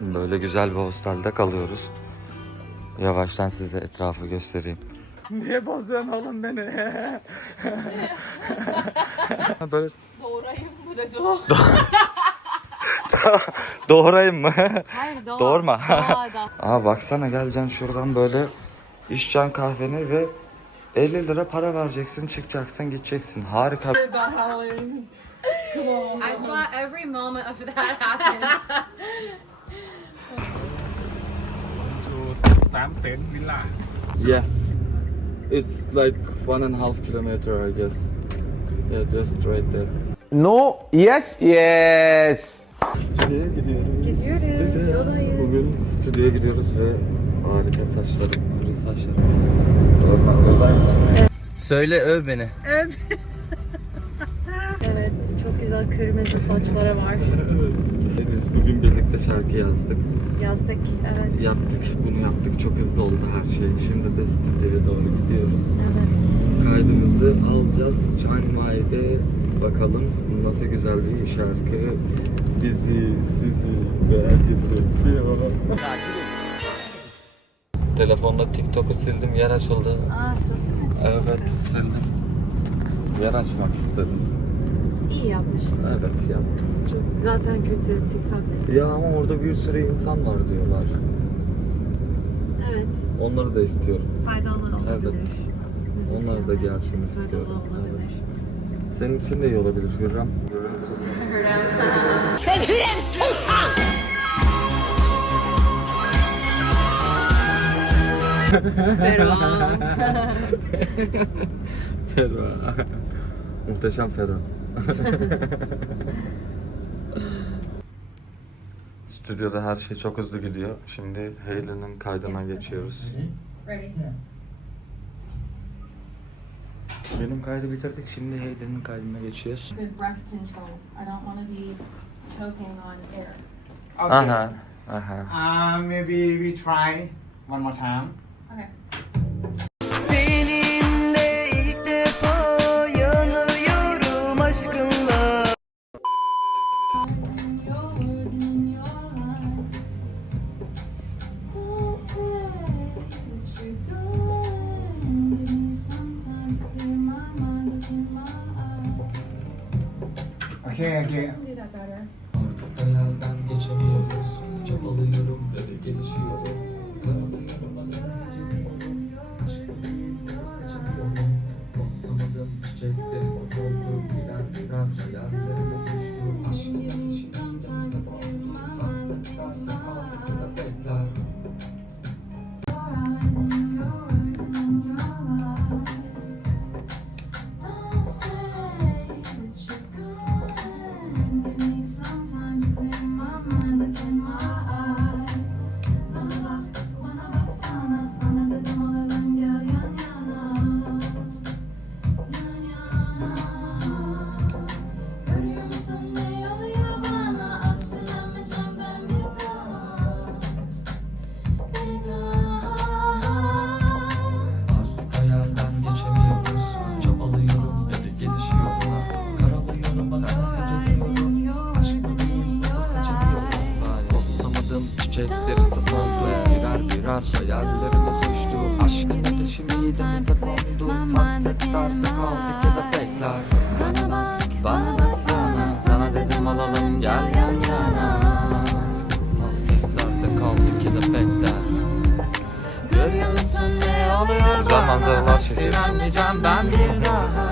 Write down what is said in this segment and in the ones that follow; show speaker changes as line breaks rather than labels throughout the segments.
Böyle güzel bir hostelde kalıyoruz. Yavaştan size etrafı göstereyim. Niye bozuyorsun oğlum beni? Böyle
Doğrayım mı dedi o.
doğrayayım mı?
Hayır doğru.
Doğurma. Aa baksana geleceksin şuradan böyle içeceksin kahveni ve 50 lira para vereceksin çıkacaksın gideceksin. Harika.
I saw every moment of that happen.
to Sam Sen Villa.
Yes. It's like one and a half kilometer I guess. Yeah, just right there.
No, yes, yes.
Stüdyoya gidiyoruz.
Gidiyoruz,
Stüdyo.
yoldayız.
Bugün stüdyoya gidiyoruz ve harika saçlarım var. Saçlarım. Yazar mısın?
Söyle öv beni.
evet çok güzel kırmızı saçları var.
Biz bugün birlikte şarkı yazdık.
Yazdık evet.
Yaptık, bunu yaptık. Çok hızlı oldu her şey. Şimdi de stüdyoya doğru gidiyoruz.
Evet.
Kaydımızı alacağız. Chiang Mai'de bakalım nasıl güzel bir şarkı bizi, sizi ve herkesi bekliyor. Telefonda TikTok'u sildim, yer açıldı.
Aa satın
Evet, sildim. Yer açmak istedim.
İyi yapmışsın.
Evet, yaptım.
Çok zaten kötü TikTok.
Ya ama orada bir sürü insan var diyorlar.
Evet.
Onları da istiyorum.
Faydalı olabilir.
Evet. Onlar da gelsin
için
istiyorum.
Olabilir.
Senin için de iyi olabilir Hürrem.
Ferah.
Ferah. Muhteşem Ferah. Stüdyoda her şey çok hızlı gidiyor. Şimdi Hayley'nin kaydına geçiyoruz. Benim kaydı bitirdik. Şimdi Hayley'nin kaydına geçiyoruz.
Okay.
Aha. Aha.
Uh, maybe we try one more time.
Okay.
Okay, okay.
Birer hayallerime suçtu. Aşkın ateşi midemize kondu. Sunsetlerde kaldı kelebekler.
Bana bak
Bana baksana sana dedim alalım gel yan yana Sunsetlerde kaldı kelebekler Görüyor musun ne oluyor Güzel manzaralar çiziyorsun ben bir daha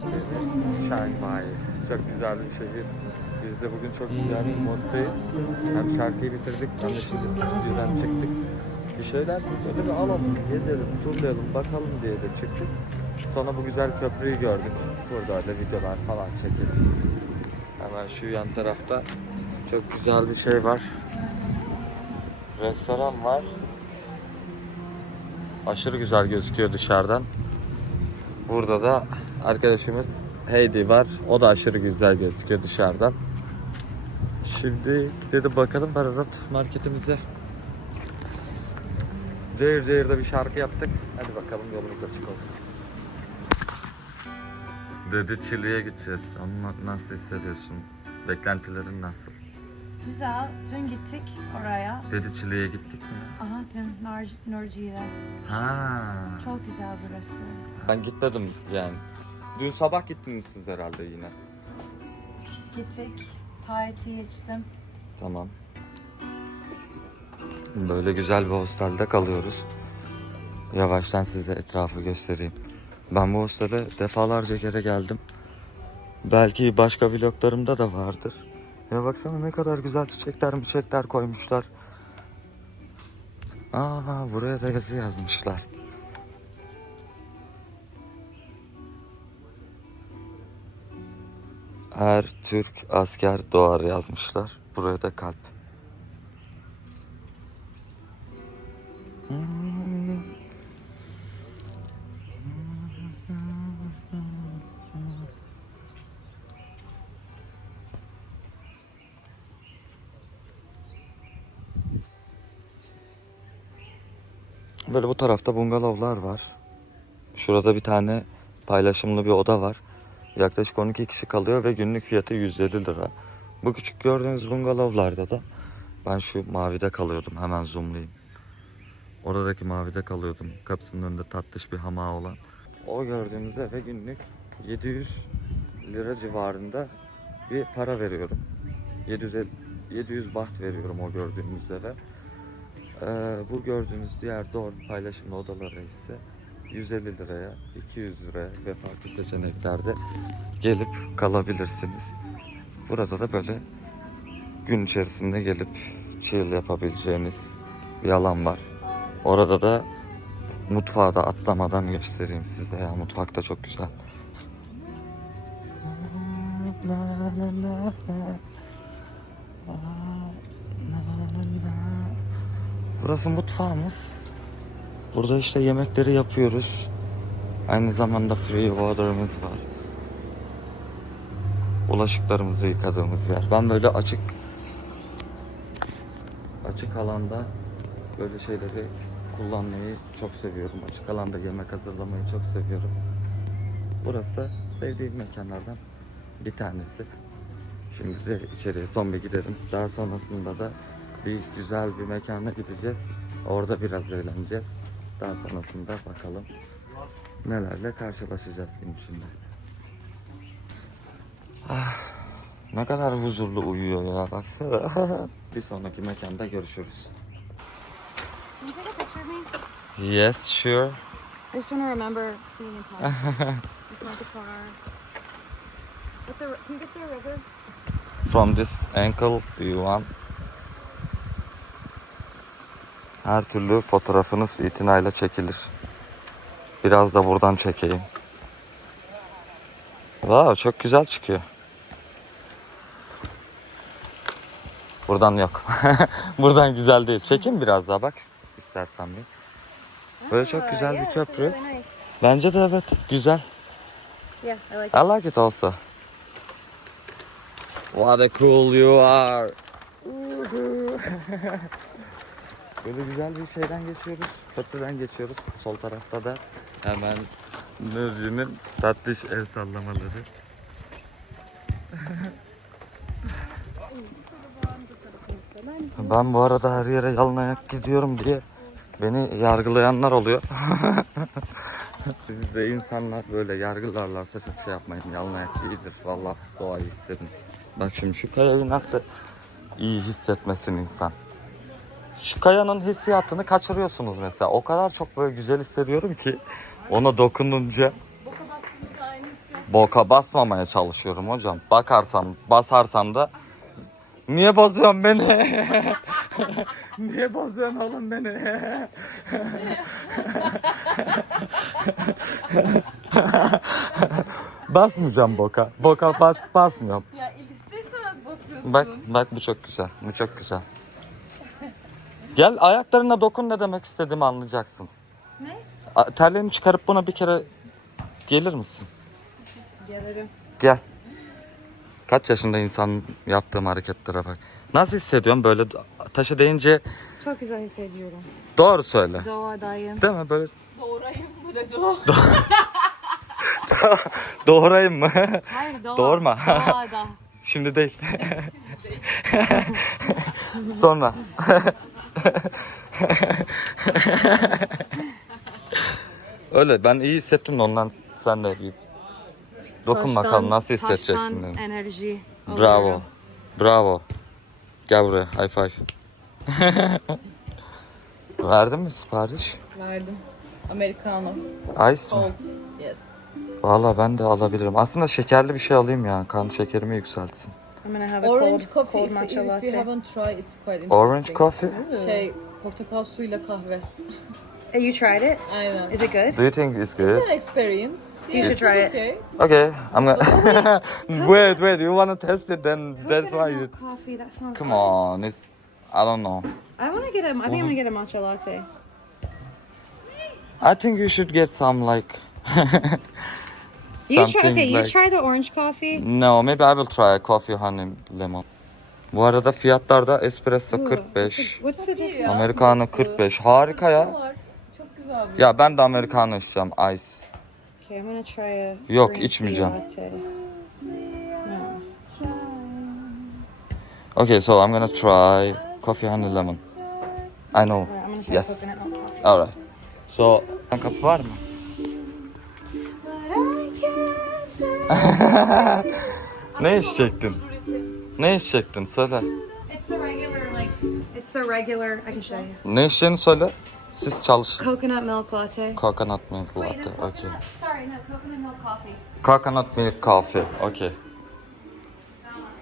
Sözlerine
Şarkı Çok güzel bir şehir. Biz de bugün çok güzel bir moddayız. Hem şarkıyı bitirdik hem de şimdi stüdyodan çıktık. Bir şeyler böyle alalım, gezelim, turlayalım, bakalım diye de çıktık. Sonra bu güzel köprüyü gördük. Burada da videolar falan çekildik. Hemen şu yan tarafta çok güzel bir şey var. Restoran var. Aşırı güzel gözüküyor dışarıdan. Burada da arkadaşımız Heidi var. O da aşırı güzel gözüküyor dışarıdan. Şimdi gidelim bakalım Bararat marketimize. Cayır cayırda bir şarkı yaptık. Hadi bakalım yolumuz açık olsun. Dedi Çili'ye gideceğiz. Onu nasıl hissediyorsun? Beklentilerin nasıl?
Güzel. Dün gittik oraya.
Dedi Çili'ye gittik mi?
Aha dün Nurci'yle.
Ha.
Çok güzel burası.
Ben gitmedim yani. Dün sabah gittiniz siz herhalde yine.
Gittik. Thai tea içtim.
Tamam. Böyle güzel bir hostelde kalıyoruz. Yavaştan size etrafı göstereyim. Ben bu hostele defalarca kere geldim. Belki başka vloglarımda da vardır. Ya baksana ne kadar güzel çiçekler çiçekler koymuşlar. Aa buraya da yazı yazmışlar. Her Türk asker doğar yazmışlar. Buraya da kalp. Böyle bu tarafta bungalovlar var. Şurada bir tane paylaşımlı bir oda var. Yaklaşık 12 kişi kalıyor ve günlük fiyatı 150 lira. Bu küçük gördüğünüz bungalovlarda da ben şu mavide kalıyordum. Hemen zoomlayayım. Oradaki mavide kalıyordum. Kapısının önünde tatlış bir hamağı olan. O gördüğünüz eve günlük 700 lira civarında bir para veriyorum. 700 el- 700 baht veriyorum o gördüğünüz eve. Ee, bu gördüğünüz diğer doğru paylaşımlı odalara ise 150 liraya, 200 liraya ve farklı seçeneklerde gelip kalabilirsiniz. Burada da böyle gün içerisinde gelip chill yapabileceğiniz bir alan var. Orada da mutfağı da atlamadan göstereyim size ya. Mutfak da çok güzel. Burası mutfağımız. Burada işte yemekleri yapıyoruz. Aynı zamanda free water'ımız var. Bulaşıklarımızı yıkadığımız yer. Ben böyle açık açık alanda böyle şeyleri kullanmayı çok seviyorum. Açık alanda yemek hazırlamayı çok seviyorum. Burası da sevdiğim mekanlardan bir tanesi. Şimdi de içeriye son bir gidelim. Daha sonrasında da bir güzel bir mekana gideceğiz. Orada biraz eğleneceğiz. Daha sonrasında bakalım nelerle karşılaşacağız gün içinde. Ah, ne kadar huzurlu uyuyor ya baksana. bir sonraki mekanda görüşürüz.
Can you take a picture of me?
Yes, sure.
I just want to remember being in class. With my guitar. With the, can you get the river?
From this angle do you want? Her türlü fotoğrafınız itinayla çekilir. Biraz da buradan çekeyim. Wow, çok güzel çıkıyor. Buradan yok. buradan güzel değil. Çekin biraz daha bak istersen bir. Böyle çok güzel bir köprü. Bence de evet güzel.
Yeah, I like
I like it also. What a cool you are. Böyle güzel bir şeyden geçiyoruz. Köprüden geçiyoruz. Sol tarafta da hemen Nurci'nin tatlış el sallamaları. Ben bu arada her yere yalın ayak gidiyorum diye beni yargılayanlar oluyor. Siz de insanlar böyle yargılarlarsa çok şey yapmayın. Yalın ayak iyidir. Valla doğayı hissedin. Bak şimdi şu kayayı nasıl iyi hissetmesin insan. Şu kayanın hissiyatını kaçırıyorsunuz mesela. O kadar çok böyle güzel hissediyorum ki ona dokununca boka basmamaya çalışıyorum hocam. Bakarsam, basarsam da niye bozuyorsun beni? niye bozuyorsun oğlum beni? Basmayacağım boka. Boka bas basmıyorum.
Ya basıyorsun.
Bak bak bu çok güzel. Bu çok güzel. Gel ayaklarına dokun ne demek istediğimi anlayacaksın.
Ne?
A- Terliğini çıkarıp buna bir kere gelir misin?
Gelirim.
Gel. Kaç yaşında insan yaptığım hareketlere bak. Nasıl hissediyorsun böyle taşı deyince
Çok güzel hissediyorum.
doğru söyle.
Doğadayım.
Değil mi böyle
Doğrayım mı da doğ?
doğrayım mı?
Hayır doğa.
Doğurma.
Doğada.
Şimdi değil. Sonra. Öyle ben iyi hissettim de ondan sen de bir dokun bakalım nasıl hissedeceksin
taştan
dedim.
enerji
Bravo.
alıyorum.
Bravo. Gel buraya high five. Verdin mi sipariş?
Verdim. Americano.
Ice mi?
Cold. Yes.
Valla ben de alabilirim. Aslında şekerli bir şey alayım ya. Kan şekerimi yükseltsin.
I'm gonna have a
Orange
cold,
coffee.
cold
If,
matcha
if you haven't tried, it's quite interesting.
Orange coffee?
Şey, portakal suyla kahve.
Uh, You tried it?
Aynen.
Is it good?
Do you think it's good?
It's an experience.
You should try it.
okay.
Okay, I'm gonna. wait, wait. You wanna test it? Then that's why you.
Coffee, that sounds
Come on, it's. I don't know.
I wanna get a, I think I'm gonna get a matcha latte.
I think you should get some like.
You try, okay, you
like-
try the orange coffee.
No, maybe I will try a coffee honey lemon. Bu arada fiyatlarda espresso
Ooh,
45,
What's the difference?
Ya,
americano
burası.
45. Harika ya.
Çok güzel
Ya ben de americano içeceğim ice.
Okay, I'm gonna try a
Yok, içmeyeceğim. Okay, so I'm gonna try coffee honey lemon. I know. Yes. Alright. So, kapı var mı? Ne içecektin? Ne içecektin? Söyle.
It's the regular, like, it's the regular, I can show you.
Ne içeceğini söyle. Siz çalış.
Coconut milk latte.
Coconut milk latte. Okay.
Sorry, no, coconut milk coffee.
Coconut milk coffee. Okay.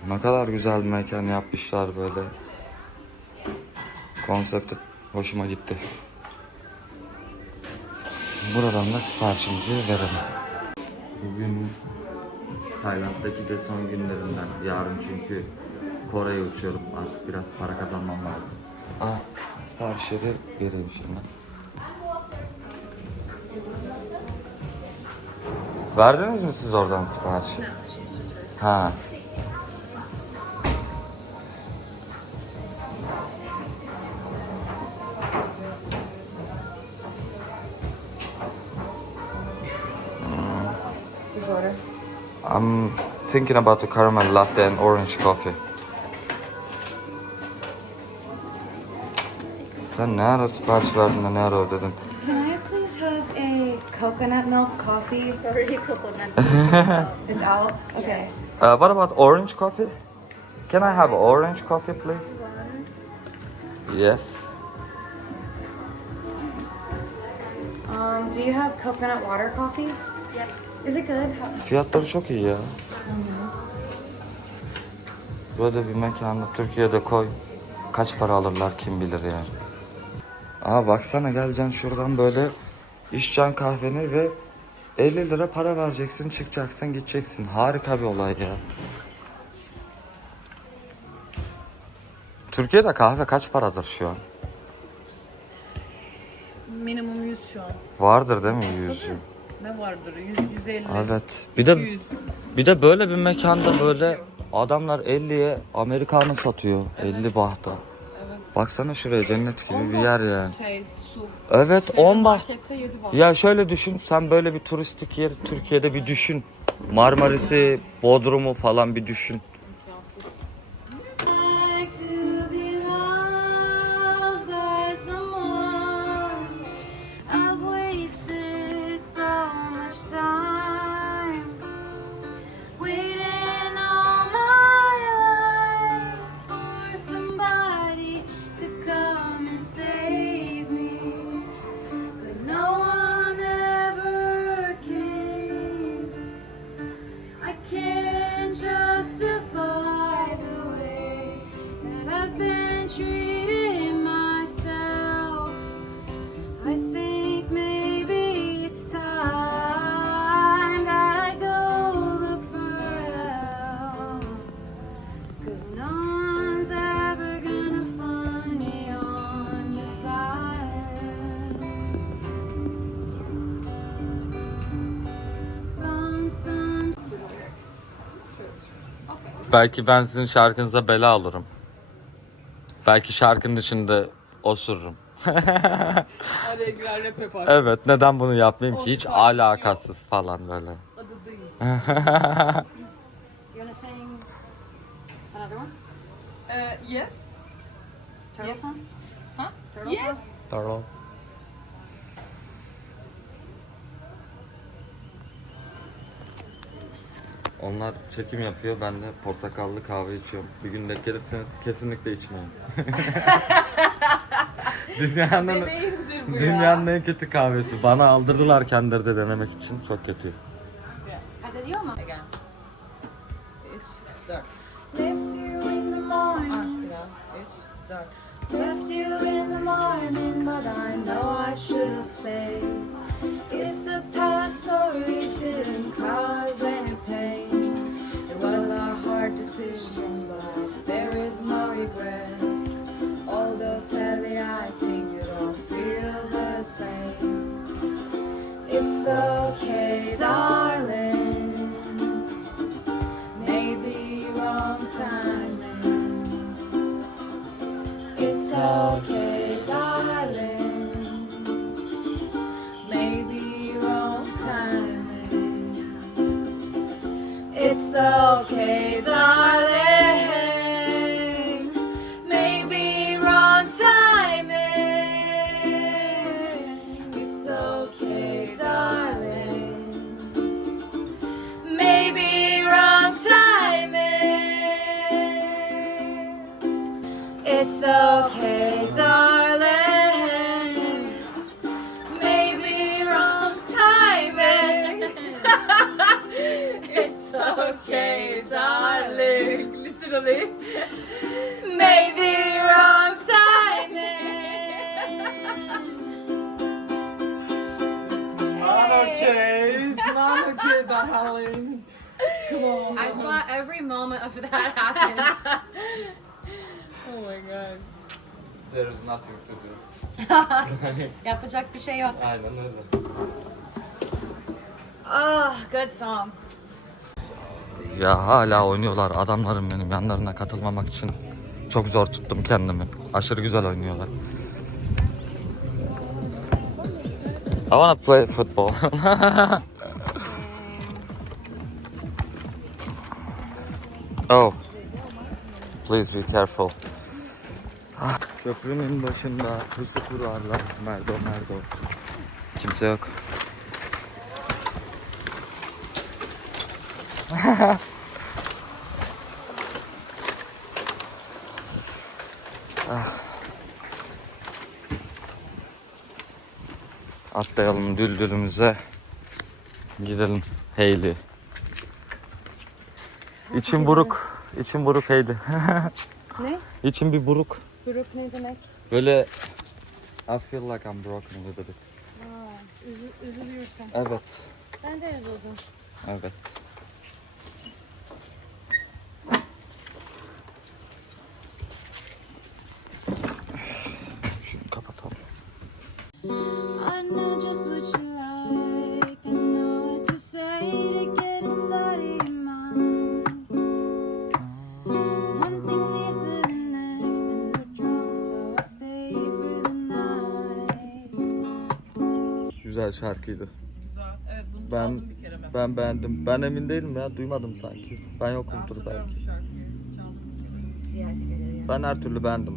Ne kadar güzel bir mekan yapmışlar böyle. Konsepti hoşuma gitti. Buradan da siparişimizi verelim. Bugün Tayland'daki de son günlerimden. Yarın çünkü Kore'ye uçuyorum. Artık biraz para kazanmam lazım. Ah, siparişleri vereyim şimdi. Verdiniz mi siz oradan siparişi? Ha. Thinking about the caramel latte and orange coffee. Sen ne ara sipariş verdin de ne ara ödedin?
Can I please have a coconut milk coffee?
Sorry, coconut.
It's out? Okay.
Uh, what about orange coffee? Can I have orange coffee, please? Yes.
Um, do you have coconut water coffee?
Yes.
Is it good?
Fiyatları çok iyi ya. Böyle bir mekanı Türkiye'de koy. Kaç para alırlar kim bilir yani. Aa baksana geleceksin şuradan böyle içeceksin kahveni ve 50 lira para vereceksin çıkacaksın gideceksin. Harika bir olay ya. Türkiye'de kahve kaç paradır şu an?
Minimum 100 şu an.
Vardır değil mi yüzü?
Ne vardır? 100, 150.
Evet. Bir de
200.
bir de böyle bir mekanda böyle adamlar 50'ye Amerikanı satıyor. 50 bahta. Baksana şuraya cennet gibi bir yer yani.
Şey, su.
Evet
Şeyde
10 baht.
Markette 7 baht.
Ya şöyle düşün sen böyle bir turistik yer Türkiye'de bir düşün. Marmaris'i, Bodrum'u falan bir düşün. Belki ben sizin şarkınıza bela olurum. Belki şarkının içinde osururum.
Araya girer rap yapar.
Evet neden bunu yapmayayım ki? Hiç
etmiyor.
alakasız falan böyle.
Adı değil.
Do you want to sing another one?
Ee, yes.
Turtle
Yes.
song?
Huh?
Turtle
Yes.
song?
Tamam. Onlar çekim yapıyor, ben de portakallı kahve içiyorum. Bir gün denk gelirseniz kesinlikle içmeyin. dünyanın,
Bebeğimdir bu ya.
dünyanın en kötü kahvesi. Bana aldırdılar kendileri de denemek için. Çok kötü.
It's okay, darling. Maybe wrong timing. it's okay, darling.
Literally.
Maybe wrong timing.
Not okay, it's not okay darling. Come on.
I saw every moment of that happen.
Oh my god.
There is nothing to do.
Yapacak bir şey yok.
Aynen öyle.
Oh, good song.
Ya hala oynuyorlar adamlarım benim yanlarına katılmamak için. Çok zor tuttum kendimi. Aşırı güzel oynuyorlar. I wanna play football. oh. Please be careful. Ah, Köprünün başında pusu kurarlar. Merdo merdo. Kimse yok. Atlayalım düldülümüze. Gidelim Hayley. İçim buruk. İçim buruk Hayley.
Ne?
İçim bir buruk.
Buruk ne demek?
Böyle I feel like I'm broken a little bit.
Aa, üzü, üzülüyorsun.
Evet.
Ben de üzüldüm.
Evet. Güzel şarkıydı.
Güzel. Evet bunu
Ben
çaldım bir kere ben.
ben beğendim. Ben emin değilim ya. Duymadım sanki. Ben
Ben
yokumdur
bu
belki.
şarkıyı. Çaldım bir kere.
Ben her türlü beğendim.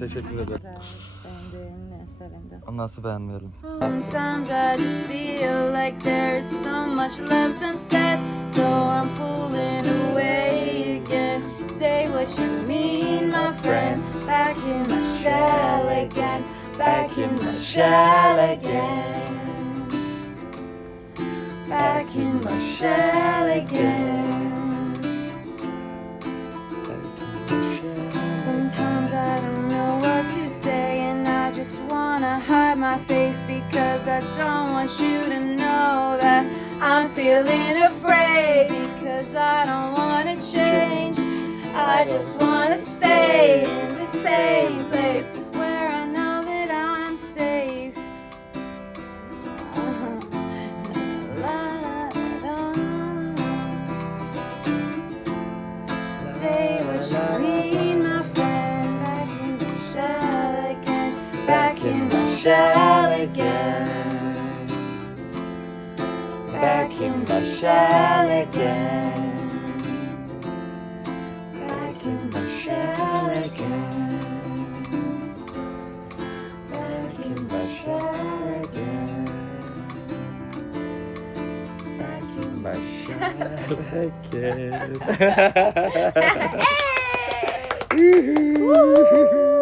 Teşekkür ederim.
Beğendiğimle sevindim.
Nasıl beğenmeyelim?
Sometimes I just feel like there's so much left unsaid, so I'm pulling away again. Say what you mean, my friend. Back in my shell again, back in my shell again. Back in my shell again. Sometimes I don't know what to say, and I just wanna hide my face because I don't want you to know that I'm feeling afraid. Because I don't wanna change, I just wanna stay in the same place
shell again. Back in my shell again. Back in my shell again. Back in my shell again. Back in my shell again.